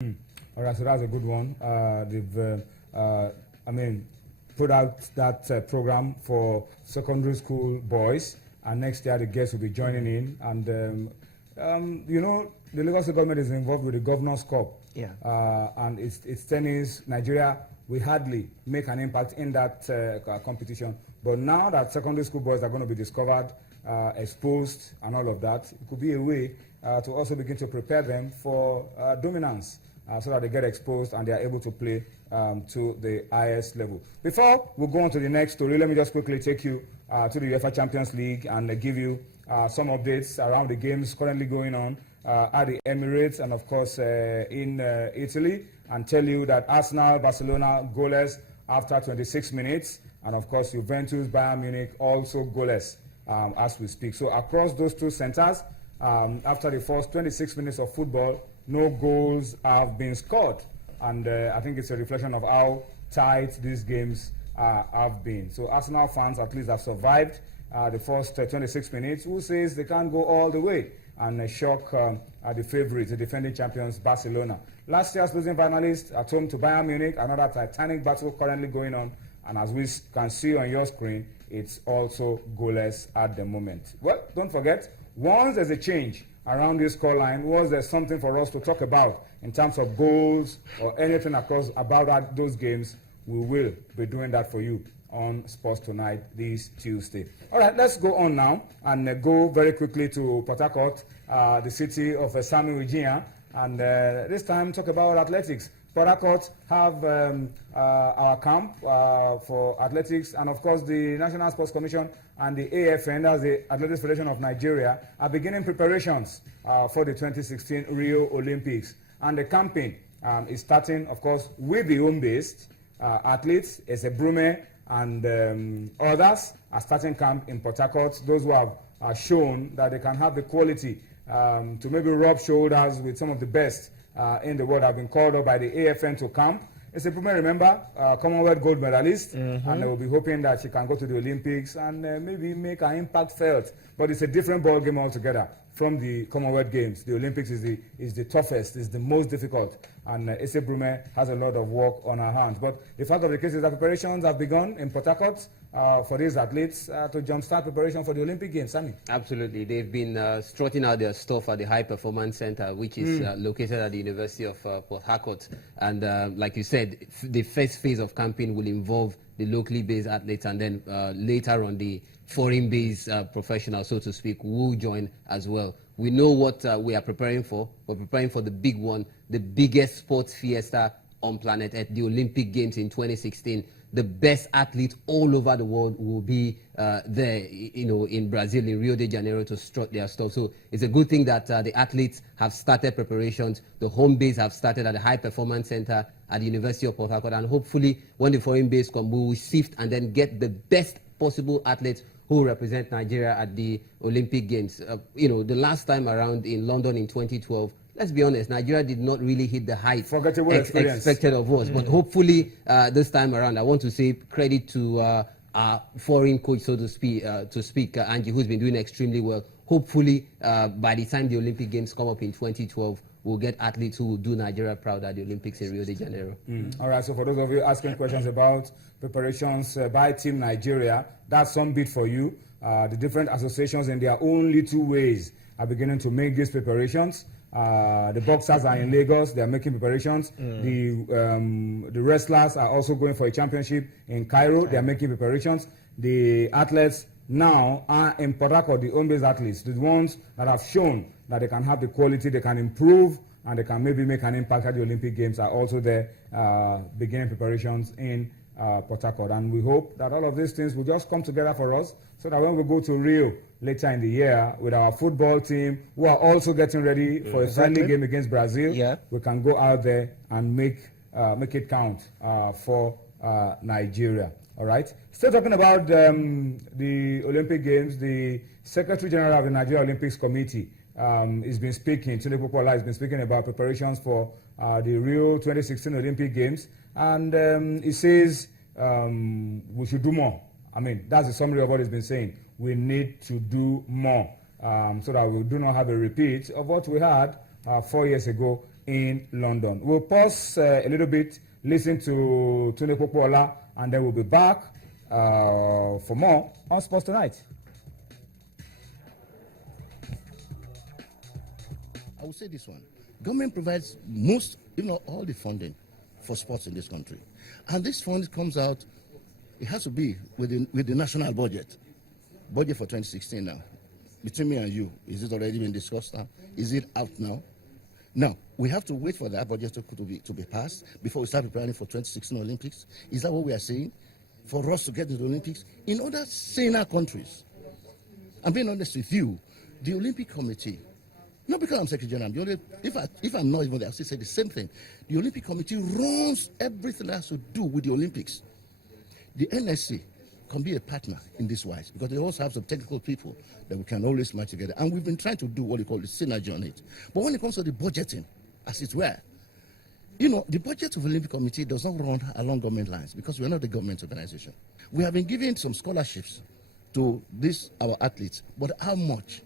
All right, so that's a good one. They've, put out that program for secondary school boys, and next year the girls will be joining in. And the Lagos State government is involved with the Governors' Cup. Yeah. And it's tennis. Nigeria, we hardly make an impact in that competition. But now that secondary school boys are going to be discovered, exposed, and all of that, it could be a way to also begin to prepare them for dominance. So that they get exposed and they are able to play to the highest level. Before we go on to the next story, let me just quickly take you to the UEFA Champions League and give you some updates around the games currently going on at the Emirates and, of course, in Italy, and tell you that Arsenal, Barcelona, goalless after 26 minutes, and, of course, Juventus, Bayern Munich also goalless as we speak. So across those two centers, after the first 26 minutes of football, no goals have been scored, and I think it's a reflection of how tight these games have been. So Arsenal fans at least have survived the first 26 minutes. Who says they can't go all the way and shock the favourites, the defending champions, Barcelona. Last year's losing finalists at home to Bayern Munich, another titanic battle currently going on, and as we can see on your screen, it's also goalless at the moment. Well, don't forget, once there's a change around this scoreline, was there something for us to talk about in terms of goals or anything across about those games, we will be doing that for you on Sports Tonight this Tuesday. All right, let's go on now and go very quickly to Port Harcourt, the city of Sami Ujia, and this time talk about athletics. Port Harcourt have our camp for athletics, and of course the National Sports Commission and the AFN, that's the Athletics Federation of Nigeria, are beginning preparations for the 2016 Rio Olympics. And the campaign is starting, of course, with the home-based athletes. Brume and others are starting camp in Port Harcourt. Those who have shown that they can have the quality to maybe rub shoulders with some of the best in the world have been called up by the AFN to camp. Brume, remember, Commonwealth gold medalist, and they will be hoping that she can go to the Olympics and maybe make her impact felt. But it's a different ball game altogether from the Commonwealth Games. The Olympics is the toughest, is the most difficult, and Brume has a lot of work on her hands. But the fact of the case is that preparations have begun in Port Harcourt for these athletes to jumpstart preparation for the Olympic Games. Sammy? Absolutely. They've been strutting out their stuff at the High Performance Center, which is located at the University of Port Harcourt. And like you said, the first phase of camping will involve the locally based athletes, and then later on the foreign-based professionals, so to speak, will join as well. We know what we are preparing for. We're preparing for the big one, the biggest sports fiesta on planet Earth, the Olympic Games in 2016. The best athletes all over the world will be there, in Brazil, in Rio de Janeiro, to strut their stuff. So it's a good thing that the athletes have started preparations. The home base have started at the High Performance Center at the University of Port Harcourt, and hopefully when the foreign base come, we will sift and then get the best possible athletes who represent Nigeria at the Olympic Games. The last time around in London in 2012, let's be honest, Nigeria did not really hit the height expected of us. But hopefully this time around, I want to say credit to our foreign coach, so to speak, Angie, who's been doing extremely well. Hopefully, by the time the Olympic Games come up in 2012, we'll get athletes who will do Nigeria proud at the Olympics in Rio de Janeiro. All right, so for those of you asking questions about preparations by Team Nigeria, that's some bit for you. The different associations in their own little ways are beginning to make these preparations. The boxers are in Lagos, they are making preparations. The wrestlers are also going for a championship in Cairo, they are making preparations. The athletes now are in Port Harcourt, the home-based athletes, the ones that have shown that they can have the quality, they can improve, and they can maybe make an impact at the Olympic Games, are also there beginning preparations in Port Harcourt. And we hope that all of these things will just come together for us, so that when we go to Rio later in the year with our football team, who are also getting ready for a friendly game against Brazil, we can go out there and make it count for Nigeria. All right. Still talking about the Olympic Games, the Secretary General of the Nigeria Olympics Committee has been speaking. Tunde Popola has been speaking about preparations for the Rio 2016 Olympic Games, and he says we should do more. I mean, that's the summary of what he's been saying. We need to do more so that we do not have a repeat of what we had 4 years ago in London. We'll pause a little bit, listen to Tunde Popola, and then we'll be back for more on Sports Tonight. I will say this one. Government provides most, if not all, the funding for sports in this country. And this fund comes out, it has to be with the national budget. Budget for 2016 now. Between me and you, is it already been discussed now? Is it out now? Now, we have to wait for that budget to be passed before we start preparing for 2016 Olympics. Is that what we are saying? For us to get to the Olympics? In other saner countries, I'm being honest with you, the Olympic Committee, not because I'm Secretary General, if I'm not even there, I'll still say the same thing. The Olympic Committee runs everything that has to do with the Olympics. The NSC can be a partner in this wise because they also have some technical people that we can always match together. And we've been trying to do what we call the synergy on it. But when it comes to the budgeting, as it were, you know, the budget of the Olympic Committee does not run along government lines because we're not a government organization. We have been giving some scholarships to our athletes, but how much?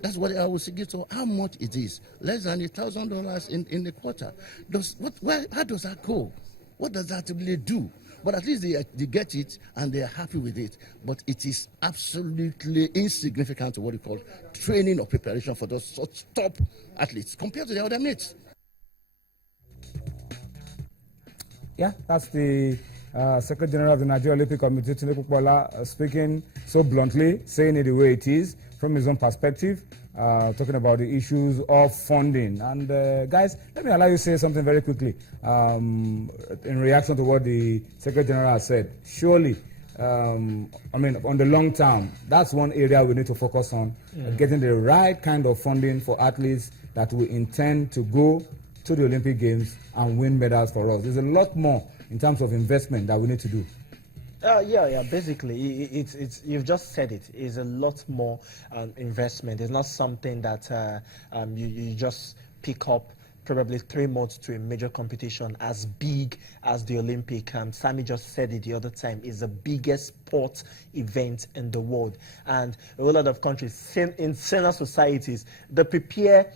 That's what I will say. So how much it is? Less than $1,000 in a quarter. How does that go? What does that really do? But at least they get it and they are happy with it. But it is absolutely insignificant to what we call training or preparation for those such top athletes compared to the other mates. Yeah, that's the Secretary General of the Nigeria Olympic Committee, Tunde Popola, speaking so bluntly, saying it the way it is, from his own perspective, talking about the issues of funding. And guys, let me allow you to say something very quickly in reaction to what the Secretary General has said. Surely, I mean, on the long term, that's one area we need to focus on, getting the right kind of funding for athletes that we intend to go to the Olympic Games and win medals for us. There's a lot more in terms of investment that we need to do. Yeah. Basically, it's you've just said it. It's a lot more investment. It's not something that you just pick up probably 3 months to a major competition as big as the Olympic. Sammy just said it the other time. Is the biggest sport event in the world, and a whole lot of countries in senior societies they prepare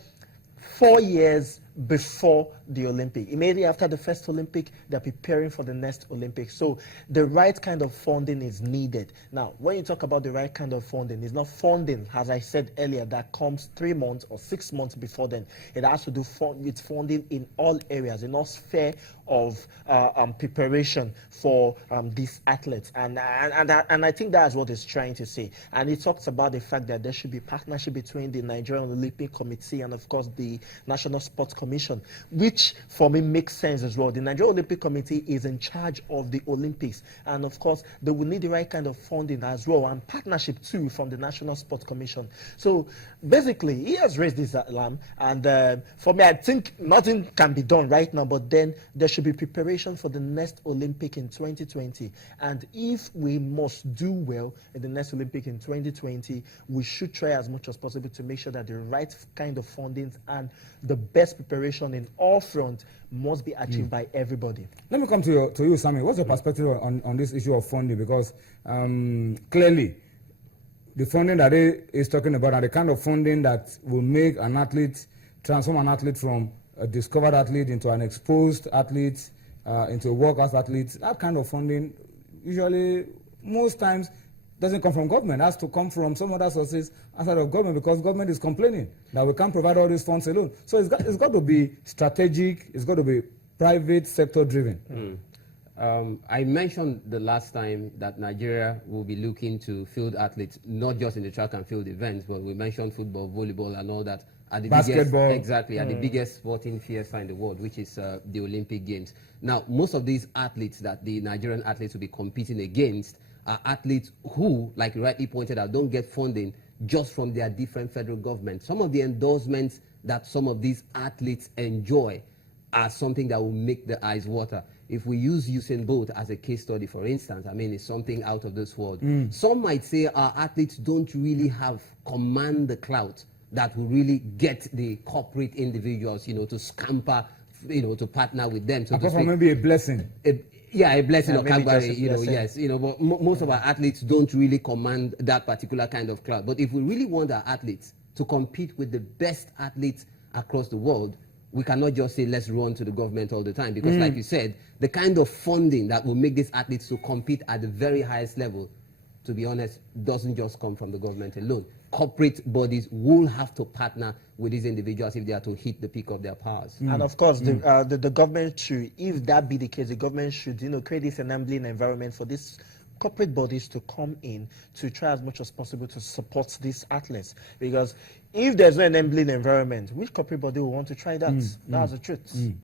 4 years before the Olympic. Immediately after the first Olympic, they're preparing for the next Olympic. So the right kind of funding is needed. Now, when you talk about the right kind of funding, it's not funding, as I said earlier, that comes 3 months or 6 months before then. It has to do with funding in all areas, in all sphere of preparation for these athletes. And I think that's what it's trying to say. And it talks about the fact that there should be partnership between the Nigerian Olympic Committee and, of course, the National Sports Commission, which for me makes sense as well. The Nigerian Olympic Committee is in charge of the Olympics, and of course they will need the right kind of funding as well, and partnership too from the National Sports Commission. So basically he has raised this alarm, and for me I think nothing can be done right now, but then there should be preparation for the next Olympic in 2020, and if we must do well in the next Olympic in 2020, we should try as much as possible to make sure that the right kind of funding and the best preparation in all fronts must be achieved by everybody. Let me come to you, Sammy. What's your perspective on this issue of funding? Because clearly, the funding that he is talking about are the kind of funding that will make an athlete, transform an athlete from a discovered athlete into an exposed athlete, into a world-class athlete. That kind of funding usually, most times, doesn't come from government. It has to come from some other sources outside of government, because government is complaining that we can't provide all these funds alone. So it's got to be strategic. It's got to be private sector driven. I mentioned the last time that Nigeria will be looking to field athletes, not just in the track and field events, but we mentioned football, volleyball, and all that. At the Basketball. Biggest, exactly, at the biggest sporting fiesta in the world, which is the Olympic Games. Now, most of these athletes that the Nigerian athletes will be competing against are athletes who, like you rightly pointed out, don't get funding just from their different federal governments. Some of the endorsements that some of these athletes enjoy are something that will make the eyes water. If we use Usain Bolt as a case study, for instance, I mean, it's something out of this world. Some might say our athletes don't really command the clout that will really get the corporate individuals, to scamper, to partner with them. So apart from maybe a blessing. A blessing of Calvary, blessing. yes, but most of our athletes don't really command that particular kind of clout. But if we really want our athletes to compete with the best athletes across the world, we cannot just say let's run to the government all the time, because like you said, the kind of funding that will make these athletes to compete at the very highest level, to be honest, doesn't just come from the government alone. Corporate bodies will have to partner with these individuals if they are to hit the peak of their powers. And of course, the government should, if that be the case, the government should, create this enabling environment for this corporate bodies to come in to try as much as possible to support these athletes. Because if there's no enabling environment, which corporate body will want to try that? That's the truth.